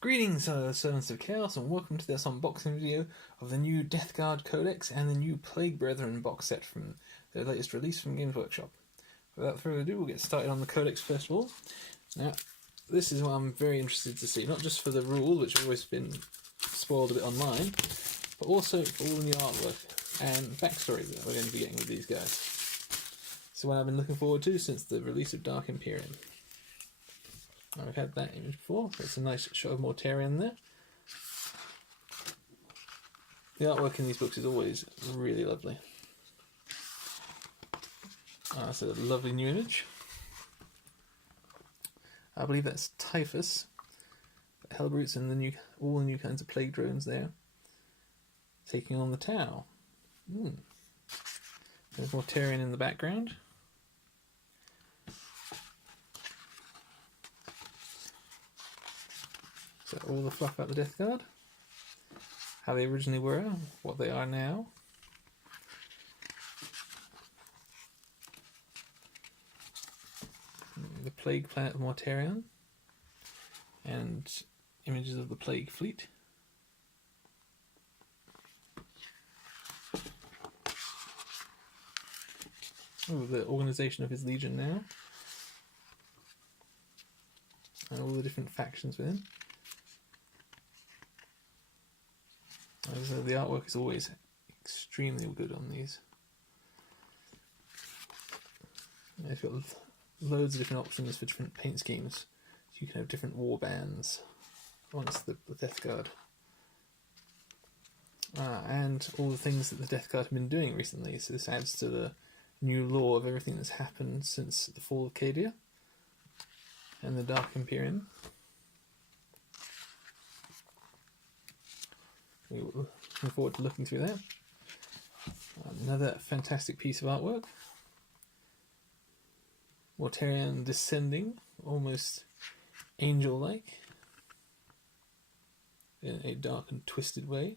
Greetings, servants of chaos, and welcome to this unboxing video of the new Deathguard Codex and the new Plague Brethren box set from their latest release from Games Workshop. Without further ado, we'll get started on the Codex first of all. Now, this is what I'm very interested to see, not just for the rules, which have always been spoiled a bit online, but also for all the new artwork and backstory that we're going to be getting with these guys. So what I've been looking forward to since the release of Dark Imperium. I've had that image before, so it's a nice shot of Mortarion there. The artwork in these books is always really lovely. That's a lovely new image. I believe that's Typhus, Hellbrutes, and all the new kinds of plague drones there, taking on the Tau. There's Mortarion in the background. So all the fluff about the Deathguard, how they originally were, what they are now. The Plague Planet of Mortarion, and images of the Plague Fleet. Oh, the organisation of his legion now, and all the different factions within. The artwork is always extremely good on these. They've got loads of different options for different paint schemes. So you can have different war bands amongst the Deathguard. And all the things that the Deathguard have been doing recently. So this adds to the new lore of everything that's happened since the fall of Cadia and the Dark Imperium. We're looking forward to looking through that. Another fantastic piece of artwork. Mortarion descending, almost angel-like, in a dark and twisted way.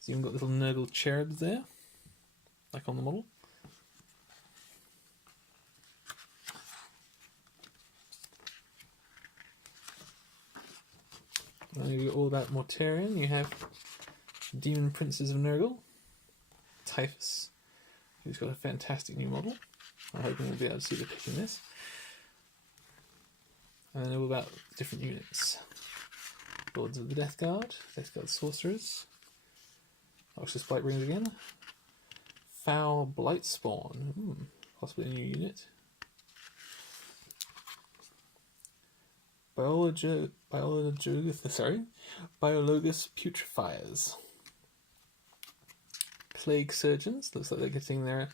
So you've got little Nurgle cherubs there, like on the model. Now you've got all about Mortarion. You have Demon Princes of Nurgle, Typhus, who's got a fantastic new model. I'm hoping we'll be able to see the pic in this. And then all about different units. Lords of the Deathguard, Deathguard Sorcerers, Noxious Blight Rings again, Foul Blightspawn, possibly a new unit. Biologus Putrefiers. Plague Surgeons, looks like they're getting their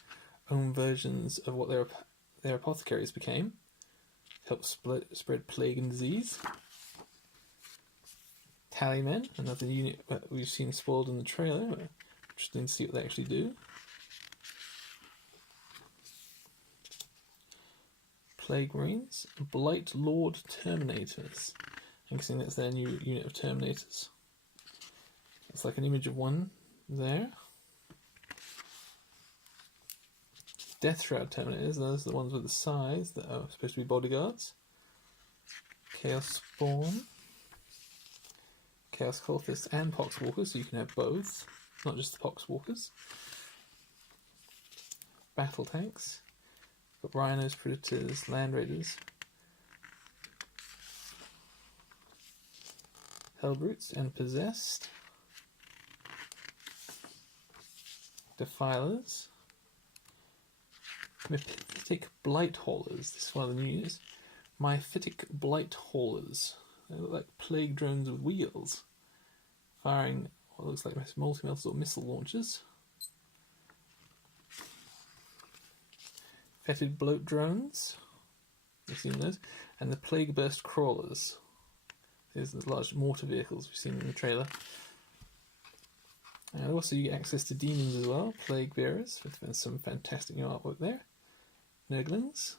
own versions of what their apothecaries became. Help spread plague and disease. Tallymen, another unit that we've seen spoiled in the trailer. Interesting to see what they actually do. Plague Marines, Blight Lord Terminators. I'm guessing that's their new unit of Terminators. It's like an image of one there. Death Shroud Terminators, those are the ones with the size that are supposed to be bodyguards. Chaos Spawn, Chaos Cultists and Poxwalkers, so you can have both, not just the Poxwalkers. Battle Tanks, got Rhinos, Predators, Land Raiders, Hellbrutes and Possessed, Defilers, Mephitic Blight Haulers, this is one of the new units. Mephitic Blight Haulers, they look like plague drones with wheels, firing what looks like multi-missile missile launchers. Fetid Bloat Drones, we've seen those, and the Plague Burst Crawlers. These are the large mortar vehicles we've seen in the trailer. And also you get access to demons as well, Plague Bearers, with some fantastic new artwork there. Nurglings.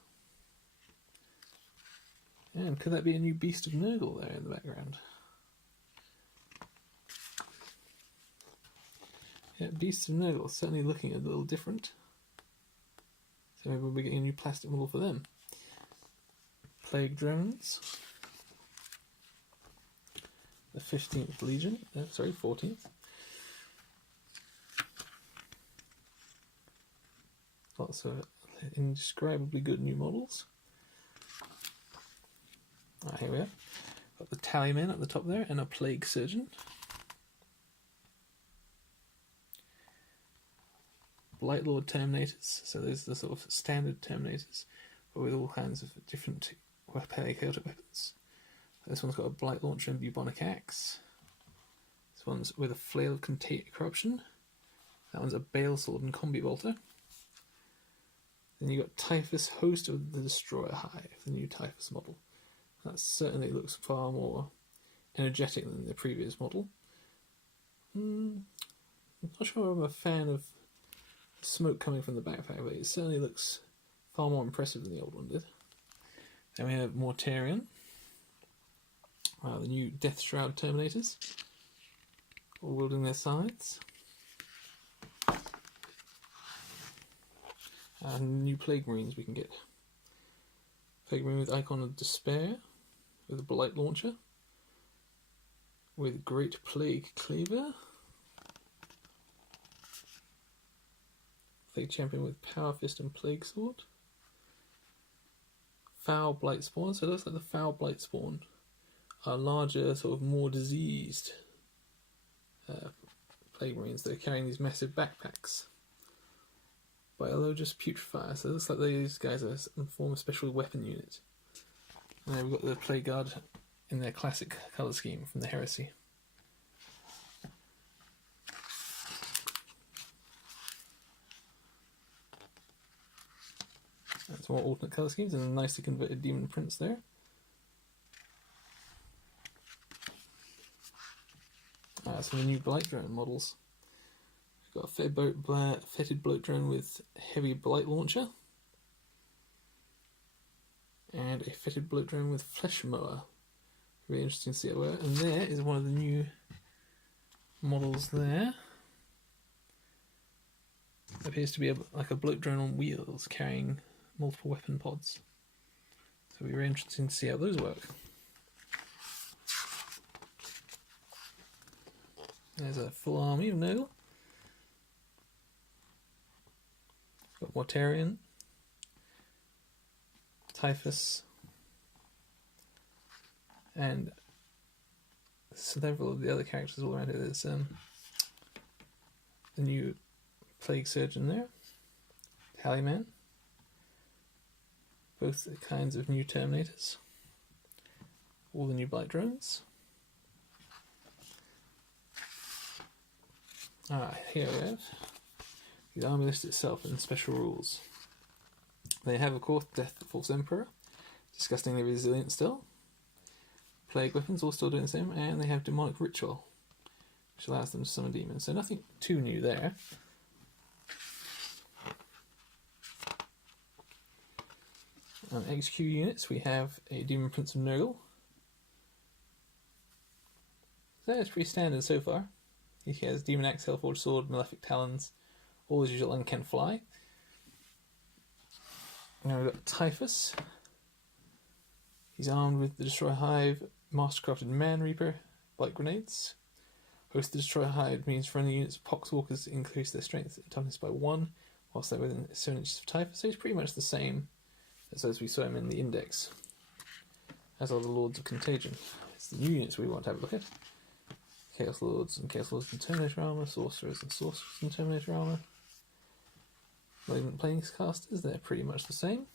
And could that be a new Beast of Nurgle there in the background? Yeah, Beasts of Nurgle, certainly looking a little different. So maybe we'll be getting a new plastic model for them. Plague Drones. the 15th Legion, sorry, 14th. Lots of indescribably good new models. Here we are. Got the Tallyman at the top there, and a Plague Surgeon. Blightlord Terminators, so there's the sort of standard Terminators, but with all kinds of different chaotic weapons. This one's got a Blight Launcher and Bubonic Axe. This one's with a Flail of Corruption. That one's a Bale Sword and Combi Bolter. Then you've got Typhus, Host of the Destroyer Hive, the new Typhus model. That certainly looks far more energetic than the previous model. I'm not sure I'm a fan of the smoke coming from the backpack, but it certainly looks far more impressive than the old one did. Then we have Mortarion, the new Death Shroud Terminators, all wielding their scythes. And new Plague Marines we can get. Plague Marine with Icon of Despair, with a Blight Launcher, with Great Plague Cleaver, Plague Champion with Power Fist and Plague Sword, Foul Blight Spawn, so it looks like the Foul Blight Spawn are larger, sort of more diseased Plague Marines that are carrying these massive backpacks. Biologist Putrefier, so it looks like these guys are form a special weapon unit. And then we've got the Plague Guard in their classic colour scheme from the Heresy. That's more alternate colour schemes and a nicely converted Demon Prince there. Some of the new Blight Drone models. We've got a fetid Bloat Drone with heavy Blight Launcher, and a fetid Bloat Drone with Flesh Mower. Really interesting to see it work. And there is one of the new models there. It appears to be like a Bloat Drone on wheels carrying multiple weapon pods. So it'll be very interesting to see how those work. There's a full army of Nurgle. Got Mortarion, Typhus, and several of the other characters all around here. There's the new Plague Surgeon there, Tallyman, both kinds of new Terminators, all the new Blight Drones. Here we have the army list itself and special rules. They have, of course, Death the False Emperor, disgustingly resilient still. Plague weapons, all still doing the same, and they have Demonic Ritual, which allows them to summon demons. So nothing too new there. On XQ units, we have a Demon Prince of Nurgle. So it's pretty standard so far. He has Demon Axe, Hellforged Sword, Malefic Talons, all as usual, and can fly. Now we've got Typhus. He's armed with the Destroyer Hive, Mastercrafted Man Reaper, Blight Grenades. Host the Destroyer Hive means friendly units of Poxwalkers increase their strength and toughness by 1, whilst they're within 7 inches of Typhus. So he's pretty much the same as we saw him in the Index, as are the Lords of Contagion. It's the new units we want to have a look at. Chaos Lords and Terminator Armour, Sorcerers and Sorcerers and Terminator Armour. Malignant Planescasters, they're pretty much the same.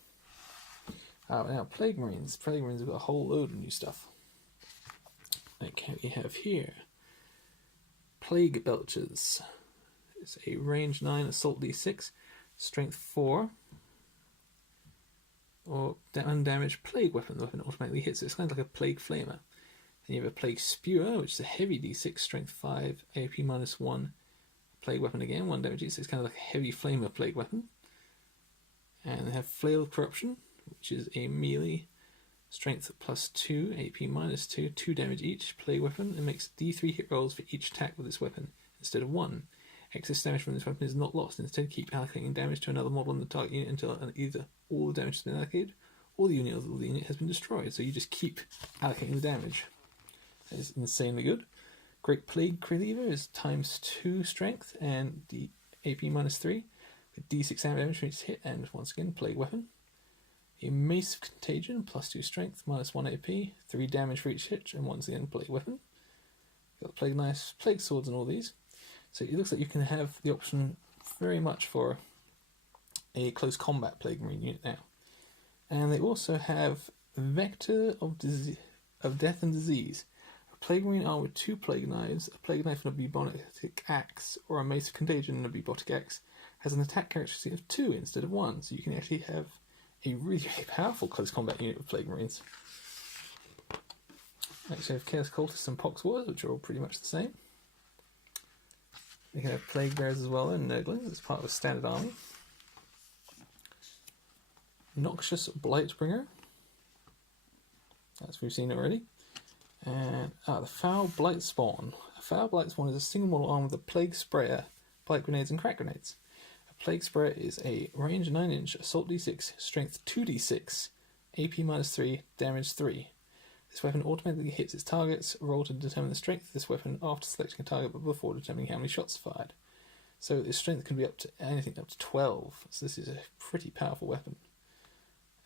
Now Plague Marines. Plague Marines have got a whole load of new stuff. Like we have here. Plague Belchers. It's a range 9, assault d6, strength 4. Or undamaged plague weapon. The weapon automatically hits it. It's kind of like a Plague Flamer. Then you have a Plague Spewer, which is a heavy d6, strength 5, AP minus 1. Plague weapon again, 1 damage each, so it's kind of like a heavy flamer plague weapon. And they have Flail of Corruption, which is a melee, strength plus 2, AP minus 2, 2 damage each, plague weapon, and makes d3 hit rolls for each attack with this weapon, instead of 1. Excess damage from this weapon is not lost. Instead, keep allocating damage to another model on the target unit until either all the damage has been allocated, or the unit has been destroyed. So you just keep allocating the damage. It's insanely good. Great Plague Cleaver is ×2 strength and the AP -3 with D6 damage for each hit, and once again, Plague Weapon. A Mace of Contagion, +2 strength, -1 AP, 3 damage for each hit, and once again, Plague Weapon. Got the Plague Knives, Plague Swords, and all these. So it looks like you can have the option very much for a close combat Plague Marine unit now. And they also have Vector of Death and Disease. A Plague Marine armed with 2 Plague Knives, a Plague Knife and a Bubonic Axe, or a Mace of Contagion and a Bubonic Axe, has an attack characteristic of 2 instead of 1, so you can actually have a really powerful close combat unit with Plague Marines. Next we have Chaos Cultists and Pox Wars, which are all pretty much the same. You can have Plague Bears as well and Nurglings as part of a standard army. Noxious Blightbringer, as we've seen already. And the Foul Blight Spawn. A Foul Blight Spawn is a single model armed with a Plague Sprayer, Blight Grenades, and Crack Grenades. A Plague Sprayer is a range 9-inch, assault d6, strength 2d6, AP -3, damage 3. This weapon automatically hits its targets. Roll to determine the strength of this weapon after selecting a target, but before determining how many shots fired. So its strength can be up to anything up to 12. So this is a pretty powerful weapon.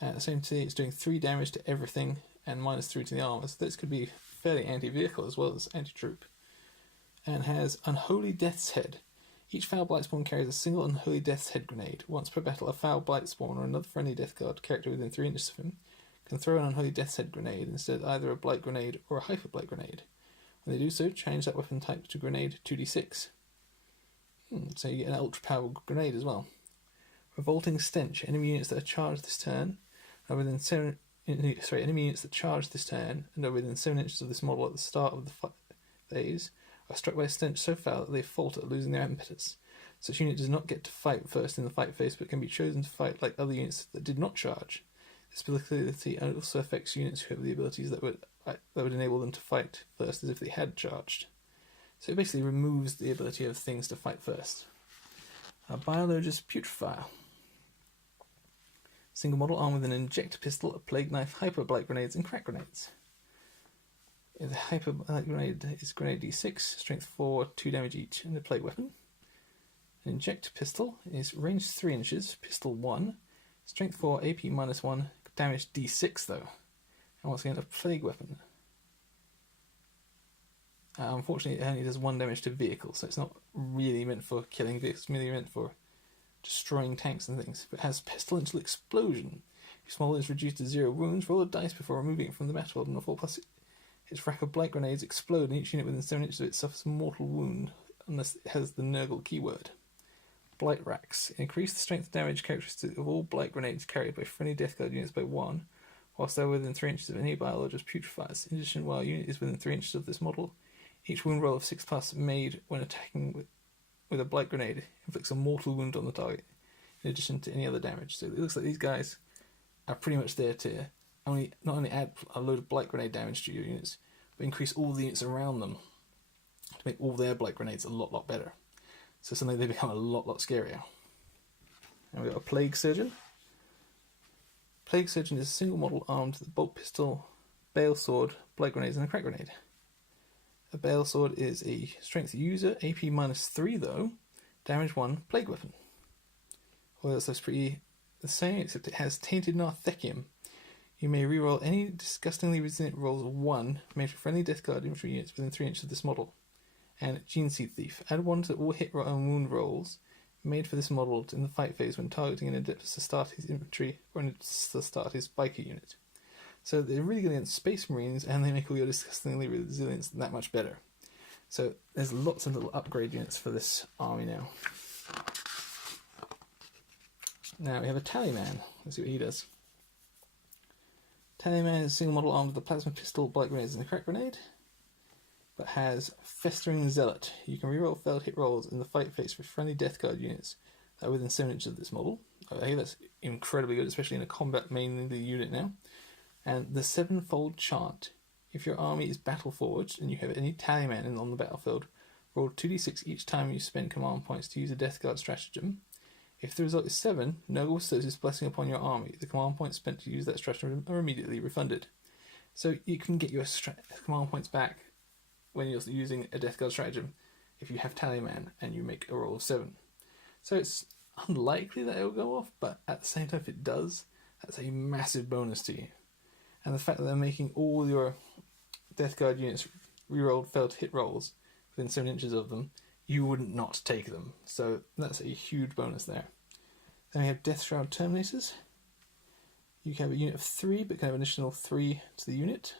At the same time, it's doing 3 damage to everything and -3 to the armor. So this could be fairly anti-vehicle as well as anti-troop. And has Unholy Death's Head. Each Foul Blight Spawn carries a single Unholy Death's Head grenade. Once per battle, a Foul Blight Spawn or another friendly Deathguard character within 3 inches of him can throw an Unholy Death's Head grenade instead of either a Blight Grenade or a Hyper Blight Grenade. When they do so, change that weapon type to Grenade 2d6. So you get an ultra powerful grenade as well. Revolting Stench. Enemy units that are charged this turn are within enemy units that charge this turn and are within 7 inches of this model at the start of the phase are struck by a stench so foul that they falter, losing their impetus. Such unit does not get to fight first in the fight phase, but can be chosen to fight like other units that did not charge. This ability also affects units who have the abilities that would enable them to fight first as if they had charged. So it basically removes the ability of things to fight first. Biologist Putrefier. Single model armed with an inject pistol, a plague knife, hyper blight grenades, and crack grenades. The hyper blight grenade is grenade d6, strength 4, 2 damage each, and a plague weapon. An inject pistol is range 3 inches, pistol 1, strength 4, AP -1, damage d6 though. And once again, a plague weapon. Unfortunately, it only does 1 damage to vehicles, so it's not really meant for killing vehicles, it's merely meant for destroying tanks and things. But it has pestilential explosion. If small is reduced to 0 wounds, roll a dice before removing it from the battlefield, and a 4+ its rack of blight grenades explode, and each unit within 7 inches of it suffers a mortal wound, unless it has the Nurgle keyword. Blight racks. Increase the strength damage characteristic of all blight grenades carried by friendly Deathguard units by 1, whilst they are within 3 inches of any biologist putrefiers. In addition, while a unit is within 3 inches of this model, each wound roll of 6+ made when attacking with a blight grenade inflicts a mortal wound on the target, in addition to any other damage. So it looks like these guys are pretty much there to not only add a load of blight grenade damage to your units, but increase all the units around them to make all their blight grenades a lot better. So suddenly they become a lot scarier. And we've got a Plague Surgeon. Plague Surgeon is a single model armed with a bolt pistol, bale sword, blight grenades, and a crack grenade. A bale sword is a strength user, AP -3 though, damage 1, plague weapon. Well, that's pretty the same, except it has Tainted Narthekium. You may reroll any disgustingly resilient rolls of 1 made for friendly Deathguard infantry units within 3 inches of this model. And Gene Seed Thief. Add 1 to all hit and wound rolls made for this model in the fight phase when targeting an Adeptus Astartes infantry or an Adeptus Astartes biker unit. So they're really good against Space Marines, and they make all your disgustingly resilience that much better. So there's lots of little upgrade units for this army now. Now we have a Tallyman. Let's see what he does. Tallyman is a single model armed with a plasma pistol, blight grenades, and a crack grenade, but has Festering Zealot. You can reroll failed hit rolls in the fight phase for friendly Deathguard units that are within 7 inches of this model. Okay, that's incredibly good, especially in a combat mainly unit now. And the 7-fold chant. If your army is battle forward and you have any Tallyman on the battlefield, roll 2d6 each time you spend command points to use a Deathguard stratagem. If the result is 7, Nurgle bestows his blessing upon your army. The command points spent to use that stratagem are immediately refunded. So you can get your command points back when you're using a Deathguard stratagem if you have Tallyman and you make a roll of 7. So it's unlikely that it will go off, but at the same time, if it does, that's a massive bonus to you. And the fact that they're making all your Deathguard units rerolled failed hit rolls within 7 inches of them, you wouldn't not take them. So that's a huge bonus there. Then we have Death Shroud Terminators. You can have a unit of 3, but can have an additional 3 to the unit.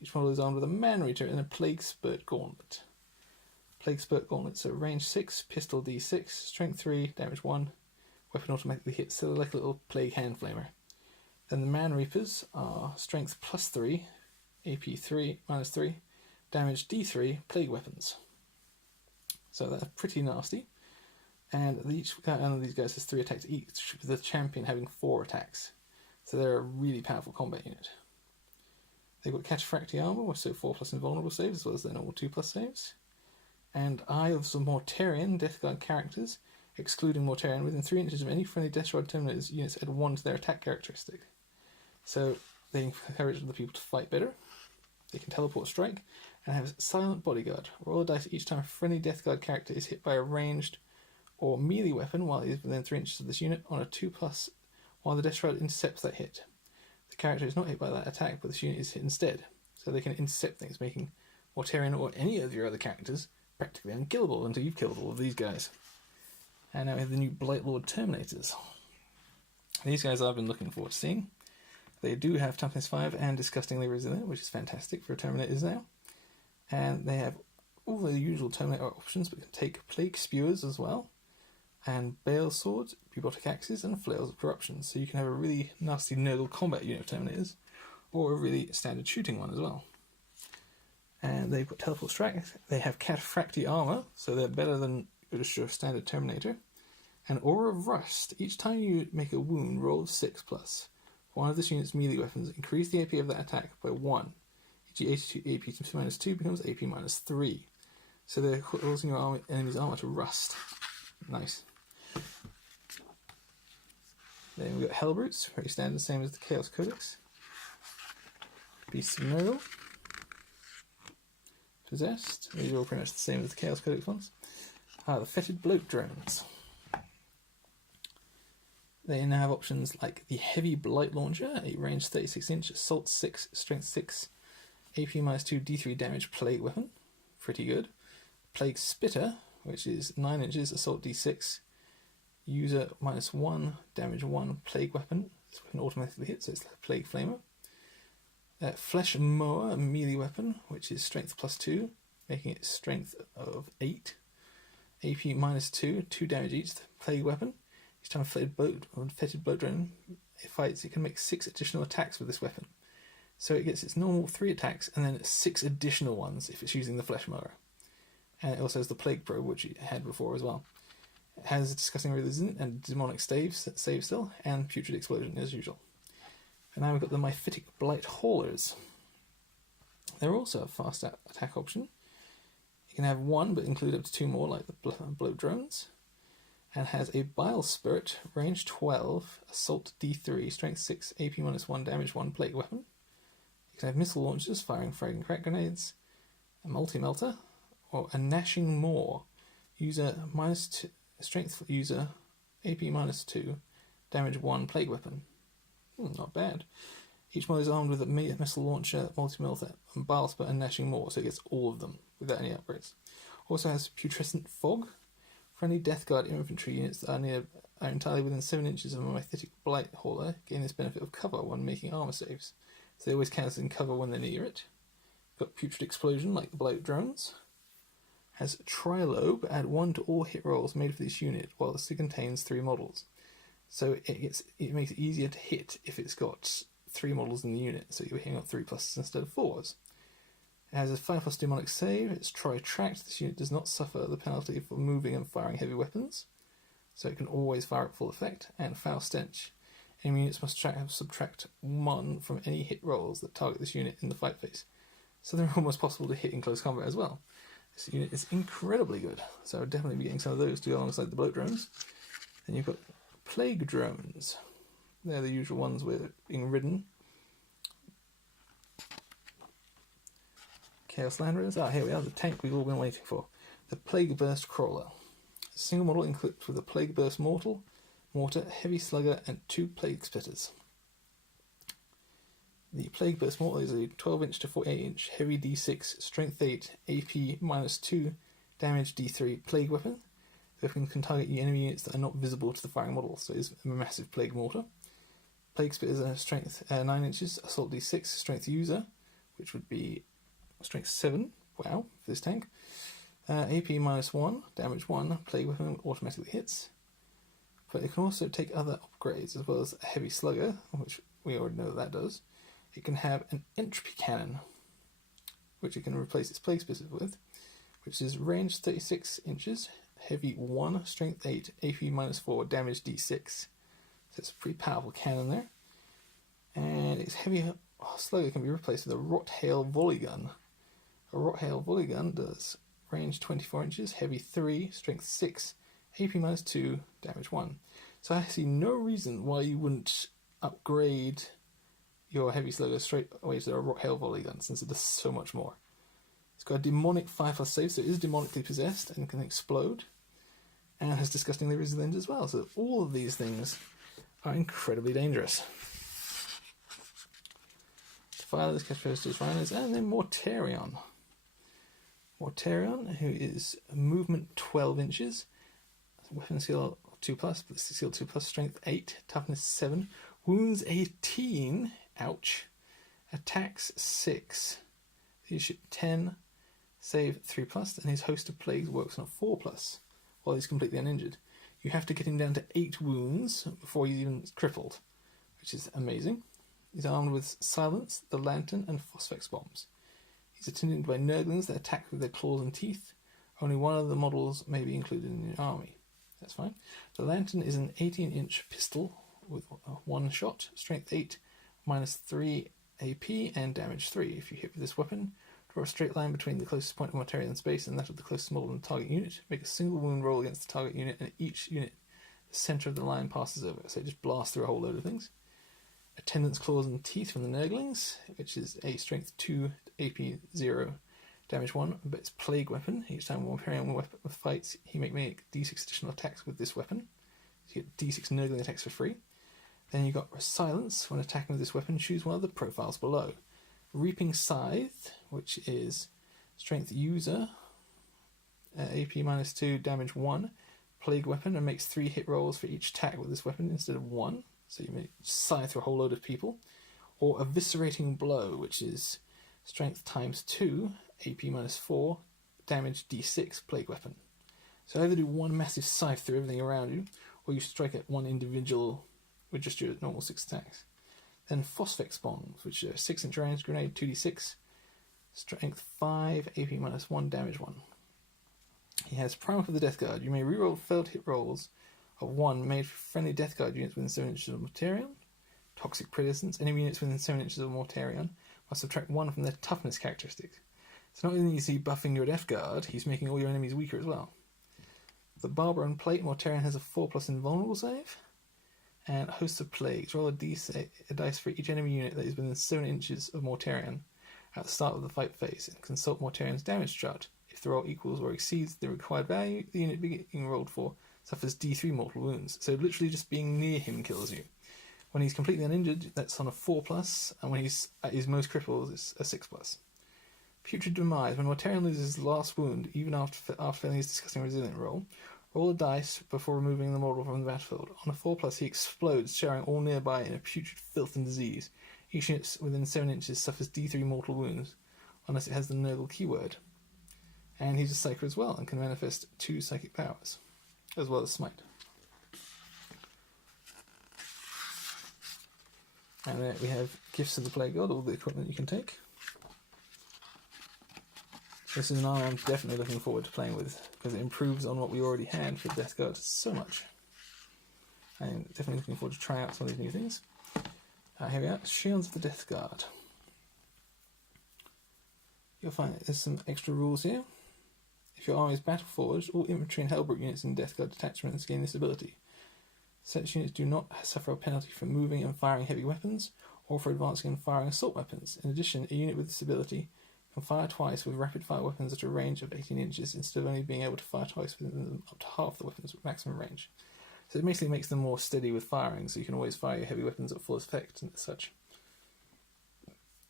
Each model is armed with a Man Reader and a Plague Spurt Gauntlet. Plague Spurt Gauntlet, so range 6, pistol D6, strength 3, damage 1, weapon automatically hits, so they're like a little Plague Hand Flamer. Then the Man Reapers are strength plus 3, AP 3, minus 3, damage D3, plague weapons. So that's pretty nasty. And each one of these guys has 3 attacks each, with the champion having 4 attacks. So they're a really powerful combat unit. They've got Cataphractii armor, so 4+ invulnerable saves, as well as their normal 2+ saves. And Eye of some Mortarion Deathguard characters, excluding Mortarion, within 3 inches of any friendly Death Shroud Terminators units add 1 to their attack characteristic. So they encourage other people to fight better. They can teleport strike, and have Silent Bodyguard. Roll a dice each time a friendly Deathguard character is hit by a ranged or melee weapon while it is within 3 inches of this unit on a 2+, while the Death Shroud intercepts that hit. The character is not hit by that attack, but this unit is hit instead. So they can intercept things, making Mortarion or any of your other characters practically unkillable until you've killed all of these guys. And now we have the new Blightlord Terminators. These guys I've been looking forward to seeing. They do have Toughness 5 and Disgustingly Resilient, which is fantastic for Terminators now. And they have all the usual Terminator options, but can take Plague Spewers as well, and Bale Swords, Bubotic Axes, and Flails of Corruption. So you can have a really nasty Nurgle combat unit of Terminators, or a really standard shooting one as well. And they've got Teleport Strike. They have Cataphractii armor, so they're better than just your standard Terminator. And Aura of Rust. Each time you make a wound, roll 6+. One of this unit's melee weapons, increase the AP of that attack by 1. Each AP minus 2 becomes AP minus 3. So they're causing your enemy's armor to rust. Nice. Then we've got Hellbrutes, very standard, same as the Chaos Codex. Beasts of Nurgle. Possessed. These are all pretty much the same as the Chaos Codex ones. The Fetid Bloat Drones. They now have options like the Heavy Blight Launcher, a range 36 inch, assault 6, strength 6, AP minus 2, D3 damage plague weapon. Pretty good. Plague Spitter, which is 9 inches, assault D6, user minus 1, damage 1, plague weapon. This weapon automatically hits, so it's like a Plague Flamer. Flesh Mower, a melee weapon, which is strength plus 2, making it strength of 8. AP minus 2, 2 damage each, plague weapon. Each time a fetid bloat drone fights, it can make 6 additional attacks with this weapon. So it gets its normal 3 attacks and then 6 additional ones if it's using the Flesh Mower. And it also has the Plague Probe, which it had before as well. It has a Disgusting Resistant and Demonic save still, and Putrid Explosion as usual. And now we've got the Myphitic Blight Haulers. They're also a fast attack option. You can have 1, but include up to 2 more, like the Bloat Drones. And has a Bile Spirit, range 12, assault D3, strength 6, AP minus 1, damage 1, plague weapon. You can have missile launchers, firing frag and crack grenades, a multi-melter, or a Gnashing Maw, user minus 2, strength user, AP minus 2, damage 1, plague weapon. Not bad. Each one is armed with a missile launcher, multi-melter, and Bile Spirit and Gnashing Maw, so it gets all of them without any upgrades. Also has Putrescent Fog. Friendly Deathguard infantry units that are entirely within 7 inches of a Mythitic Blight Hauler gain this benefit of cover when making armor saves. So they always count as in cover when they're near it. Got Putrid Explosion like the Bloat Drones. Has Trilobe, add 1 to all hit rolls made for this unit, while this contains 3 models. So it makes it easier to hit if it's got 3 models in the unit, so you're hitting on 3 pluses instead of 4s. It has a 5+ demonic save. It's Tri-Tract. This unit does not suffer the penalty for moving and firing heavy weapons, so it can always fire at full effect. And Foul Stench. Enemy units must subtract 1 from any hit rolls that target this unit in the fight phase. So they're almost possible to hit in close combat as well. This unit is incredibly good, so I would definitely be getting some of those to go alongside the Bloat Drones. Then you've got Plague Drones. They're the usual ones with being ridden. Chaos Land Raiders. Here we are, the tank we've all been waiting for. The Plague Burst Crawler. A single model equipped with a Plague Burst mortar, Heavy Slugger, and 2 Plague Splitters. The Plague Burst mortar is a 12-inch to 48-inch heavy D6, strength 8, AP -2, damage D3 plague weapon. The weapon can target enemy units that are not visible to the firing model, so it is a massive plague mortar. Plague Splitters are strength 9 inches, assault D6, strength user, which would be strength 7, wow, for this tank. AP -1, damage 1, plague weapon automatically hits. But it can also take other upgrades, as well as a heavy slugger, which we already know that does. It can have an entropy cannon, which it can replace its plague splitter with, which is range 36 inches, heavy 1, strength 8, AP -4, damage D6. So it's a pretty powerful cannon there. And its heavy slugger can be replaced with a Rot Hail volley gun. A Rot Hail volley gun does range 24 inches, heavy 3, strength 6, AP -2, damage 1. So I see no reason why you wouldn't upgrade your heavy slugger straight away to a Rot Hail volley gun, since it does so much more. It's got a demonic 5+ save, so it is demonically possessed and can explode, and has disgustingly resilient as well. So all of these things are incredibly dangerous. Defilers, Catchposters, Rhinos, and then Mortarion. Mortarion, who is movement 12 inches, weapon skill 2+, ballistic skill 2+, strength 8, toughness 7, wounds 18, ouch, attacks 6, leadership 10, save 3+, and his host of plagues works on a 4+, while he's completely uninjured. You have to get him down to 8 wounds before he's even crippled, which is amazing. He's armed with Silence, the Lantern, and Phosphex bombs. He's attended by Nurglings that attack with their claws and teeth. Only one of the models may be included in your army. That's fine. The Lantern is an 18-inch pistol with 1 shot, strength 8, -3 AP, and damage 3. If you hit with this weapon, draw a straight line between the closest point of Mortarion's base and that of the closest model in the target unit. Make a single wound roll against the target unit, and each unit, the centre of the line passes over. So it just blasts through a whole load of things. Attendant's Claws and Teeth from the Nurglings, which is a strength 2, AP 0, damage 1, but it's plague weapon. Each time Mortarion fights, he may make D6 additional attacks with this weapon. So you get D6 Nurgling attacks for free. Then you got Silence. When attacking with this weapon, choose one of the profiles below. Reaping Scythe, which is strength user, AP -2, damage 1, plague weapon, and makes 3 hit rolls for each attack with this weapon instead of 1. So you may scythe through a whole load of people. Or Eviscerating Blow, which is strength ×2, AP -4, damage D6, plague weapon. So either do one massive scythe through everything around you, or you strike at one individual with just your normal 6 attacks. Then Phosphex bombs, which are 6-inch range grenade, 2d6, strength 5, AP -1, damage 1. He has Primal for the Deathguard. You may reroll failed hit rolls of 1 made for friendly Deathguard units within 7 inches of Mortarion. Toxic Presence. Enemy units within 7 inches of Mortarion must subtract 1 from their toughness characteristic. So not only is he buffing your Deathguard, he's making all your enemies weaker as well. The Barber and Plate, Mortarion has a 4+ invulnerable save. And Host of Plagues. Roll a dice for each enemy unit that is within 7 inches of Mortarion at the start of the fight phase, and consult Mortarion's damage chart. If the roll equals or exceeds the required value, the unit being rolled for suffers D3 mortal wounds. So literally just being near him kills you. When he's completely uninjured, that's on a 4+, and when he's at his most crippled, it's a 6+. Putrid Demise. When Mortarion loses his last wound, even after failing his disgusting resilient roll a dice before removing the model from the battlefield. On a 4+, he explodes, showering all nearby in a putrid filth and disease. Each unit within 7 inches suffers D3 mortal wounds, unless it has the Nurgle keyword. And he's a Psyker as well, and can manifest 2 psychic powers, as well as Smite. And there we have Gifts of the Plague God, all the equipment you can take. This is an arm I'm definitely looking forward to playing with, because it improves on what we already had for Deathguard so much. I'm definitely looking forward to trying out some of these new things. Here we are, Shields of the Deathguard. You'll find there's some extra rules here. If your army is battle-forged, all infantry and Hellbrute units in Deathguard detachments gain this ability. Such units do not suffer a penalty for moving and firing heavy weapons, or for advancing and firing assault weapons. In addition, a unit with this ability Can fire twice with rapid fire weapons at a range of 18 inches instead of only being able to fire twice within them up to half the weapon's maximum range. So it basically makes them more steady with firing, so you can always fire your heavy weapons at full effect and such.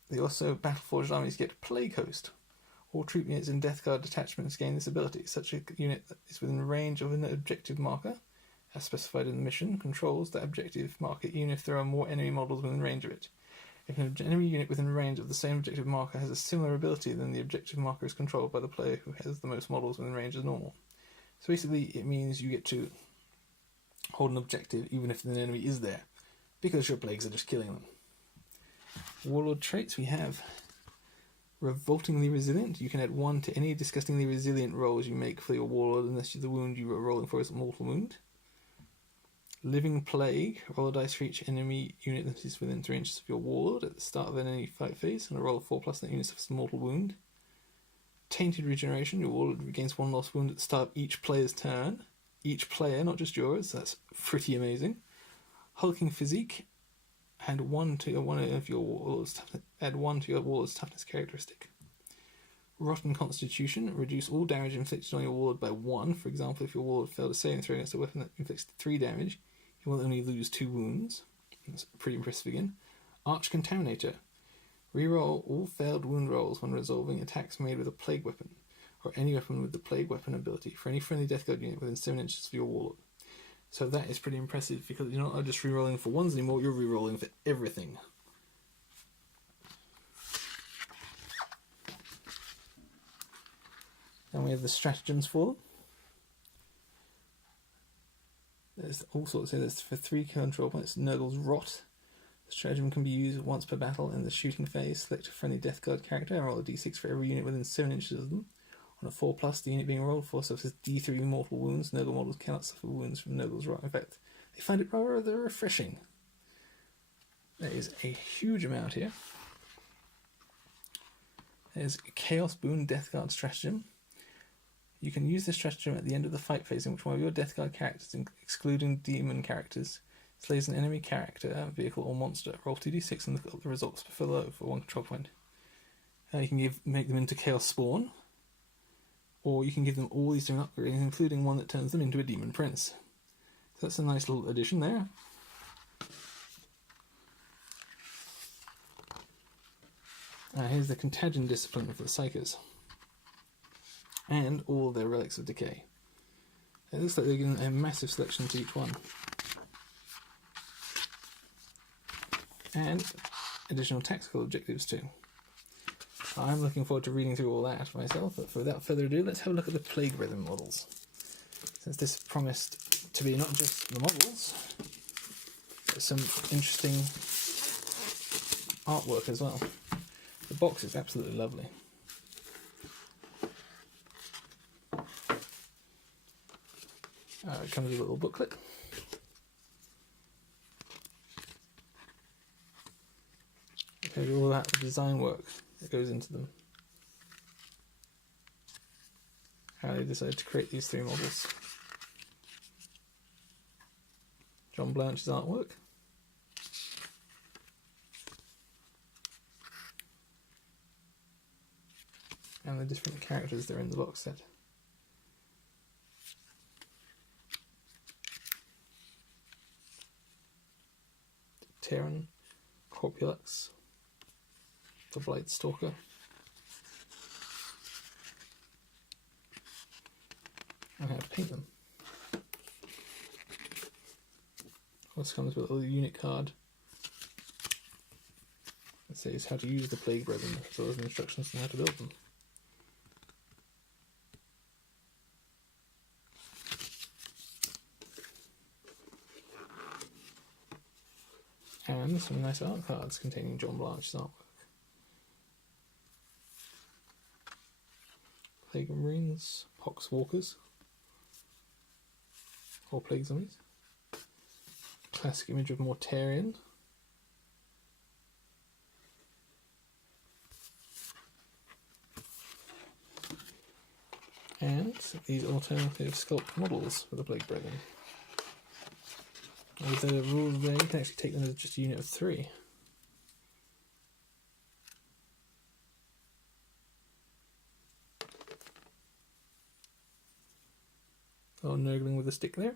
They also, battle-forged armies get Plague Host. All troop units in Deathguard detachments gain this ability. Such a unit that is within range of an objective marker, as specified in the mission, controls that objective marker even if there are more enemy models within range of it. If an enemy unit within range of the same objective marker has a similar ability, then the objective marker is controlled by the player who has the most models within range as normal. So basically it means you get to hold an objective even if an enemy is there, because your plagues are just killing them. Warlord traits, we have Revoltingly Resilient. You can add 1 to any disgustingly resilient rolls you make for your warlord unless the wound you are rolling for is a mortal wound. Living Plague. Roll a dice for each enemy unit that is within 3 inches of your warlord at the start of an enemy fight phase, and a roll of 4+ that unit suffers a mortal wound. Tainted Regeneration. Your warlord regains 1 lost wound at the start of each player's turn. Each player, not just yours. That's pretty amazing. Hulking Physique. Add 1 to your warlord's toughness characteristic. Rotten Constitution. Reduce all damage inflicted on your warlord by 1. For example, if your warlord failed a saving throw against a weapon that inflicts 3 damage, he will only lose 2 wounds. That's pretty impressive again. Arch Contaminator. Reroll all failed wound rolls when resolving attacks made with a plague weapon, or any weapon with the plague weapon ability, for any friendly Deathguard unit within 7 inches of your warlord. So that is pretty impressive, because you're not just rerolling for ones anymore, you're rerolling for everything. And we have the stratagems for them. There's all sorts here. There's for 3 control points. Nurgle's Rot. The stratagem can be used once per battle in the shooting phase. Select a friendly Deathguard character and roll a d6 for every unit within 7 inches of them. On a 4+, the unit being rolled for suffers d3 mortal wounds. Nurgle models cannot suffer wounds from Nurgle's Rot. In fact, they find it rather refreshing. There is a huge amount here. There's Chaos Boon Deathguard Stratagem. You can use this stratagem at the end of the fight phase in which one of your Deathguard characters, excluding demon characters, slays an enemy character, vehicle, or monster. Roll 2d6 and look at the results below for 1 control point. You can make them into Chaos Spawn, or you can give them all these different upgrades, including one that turns them into a Demon Prince. So that's a nice little addition there. Here's the Contagion Discipline for the Psychers. And all their Relics of Decay. It looks like they're giving a massive selection to each one. And additional tactical objectives too. I'm looking forward to reading through all that myself, but without further ado, let's have a look at the Plague Brethren models. Since this promised to be not just the models, but some interesting artwork as well. The box is absolutely lovely. It comes with a little booklet. There's all that design work that goes into them. How they decided to create these 3 models. John Blanche's artwork. And the different characters that are in the box set. Terran, Corpulux, the Blight Stalker, and how to paint them. This comes with a little unit card that says how to use the Plague Brethren, as well as instructions on how to build them. And some nice art cards containing John Blanche's artwork. Plague Marines, Pox Walkers, or Plague Zombies. Classic image of Mortarion. And these alternative sculpt models for the Plague Brethren. With the rules there, you can actually take them as just a unit of 3. Oh, nurgling with a stick there.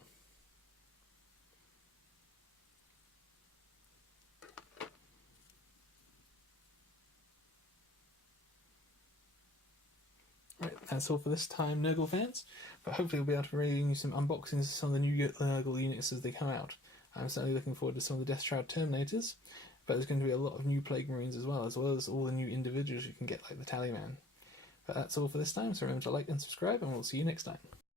Right, that's all for this time, Nurgle fans. But hopefully we'll be able to bring you some unboxings of some of the new Nurgle units as they come out. I'm certainly looking forward to some of the Death Shroud Terminators, but there's going to be a lot of new Plague Marines as well as all the new individuals you can get like the Tallyman. But that's all for this time, so remember to like and subscribe, and we'll see you next time.